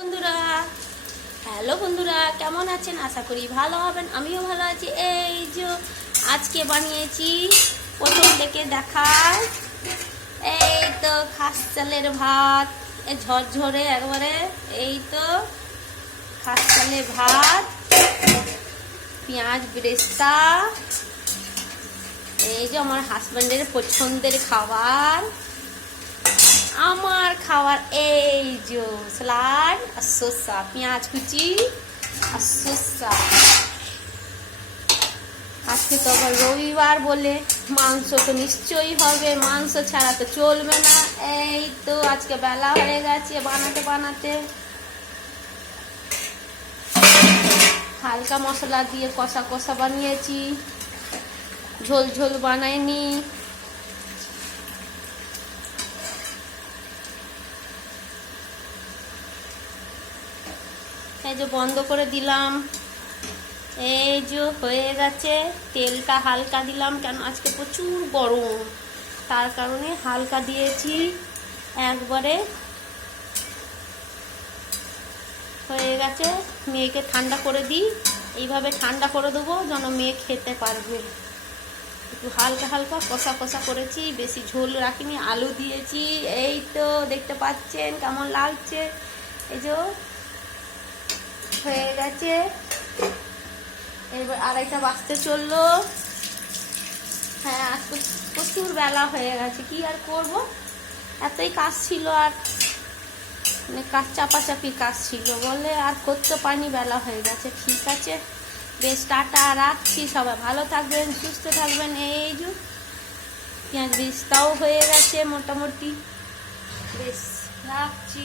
বন্ধুরা, হ্যালো বন্ধুরা, কেমন আছেন? আশা করি ভালো হবেন। আমিও ভালো আছি। এই যে আজকে বানিয়েছি, প্রথম থেকে দেখায়, এই তো খাস চালের ভাত, ঝরঝরে একবারে। এই তো খাস চালের ভাত, পেঁয়াজ বেরেস্তা। এই যে আমার হাজব্যান্ডের পছন্দের খাবার, আমার খাবার। এই যে স্যালাড আর শসা, পেঁয়াজ কুচি আর শসা। আজকে তো আবার রবিবার বলে মাংস তো নিশ্চয়ই হবে, মাংস ছাড়া তো চলবে না। এই তো আজকে বেলা হয়ে গেছে বানাতে বানাতে। হালকা মশলা দিয়ে কষা কষা বানিয়েছি, ঝোল ঝোল বানাইনি। এই যে বন্ধ করে দিলাম। এই যে হয়ে গেছে, তেলটা হালকা দিলাম, কেন আজকে প্রচুর গরম, তার কারণে হালকা দিয়েছি। একবারে হয়ে গেছে। মেয়েকে ঠান্ডা করে দিই, এইভাবে ঠান্ডা করে দেবো যেন মেয়ে খেতে পারবে। একটু হালকা হালকা কষা কষা করেছি, বেশি ঝোল রাখিনি। আলু দিয়েছি, এই তো দেখতে পাচ্ছেন কেমন লাগছে। এই যে হয়ে গেছে। এবার 2:30 বাজতে চললো। হ্যাঁ, আজকে প্রচুর বেলা হয়ে গেছে, কি আর করব, এতই কাজ ছিল। আর মানে কাজ চাপাচাপি কাজ ছিল বলে আর করতে পারিনি, বেলা হয়ে গেছে। ঠিক আছে, বেশ, টাটা, রাখছি। সবাই ভালো থাকবেন, সুস্থ থাকবেন। এই যে পেঁয়াজ বেরেস্তাও হয়ে গেছে মোটামুটি, বেশ, রাখছি।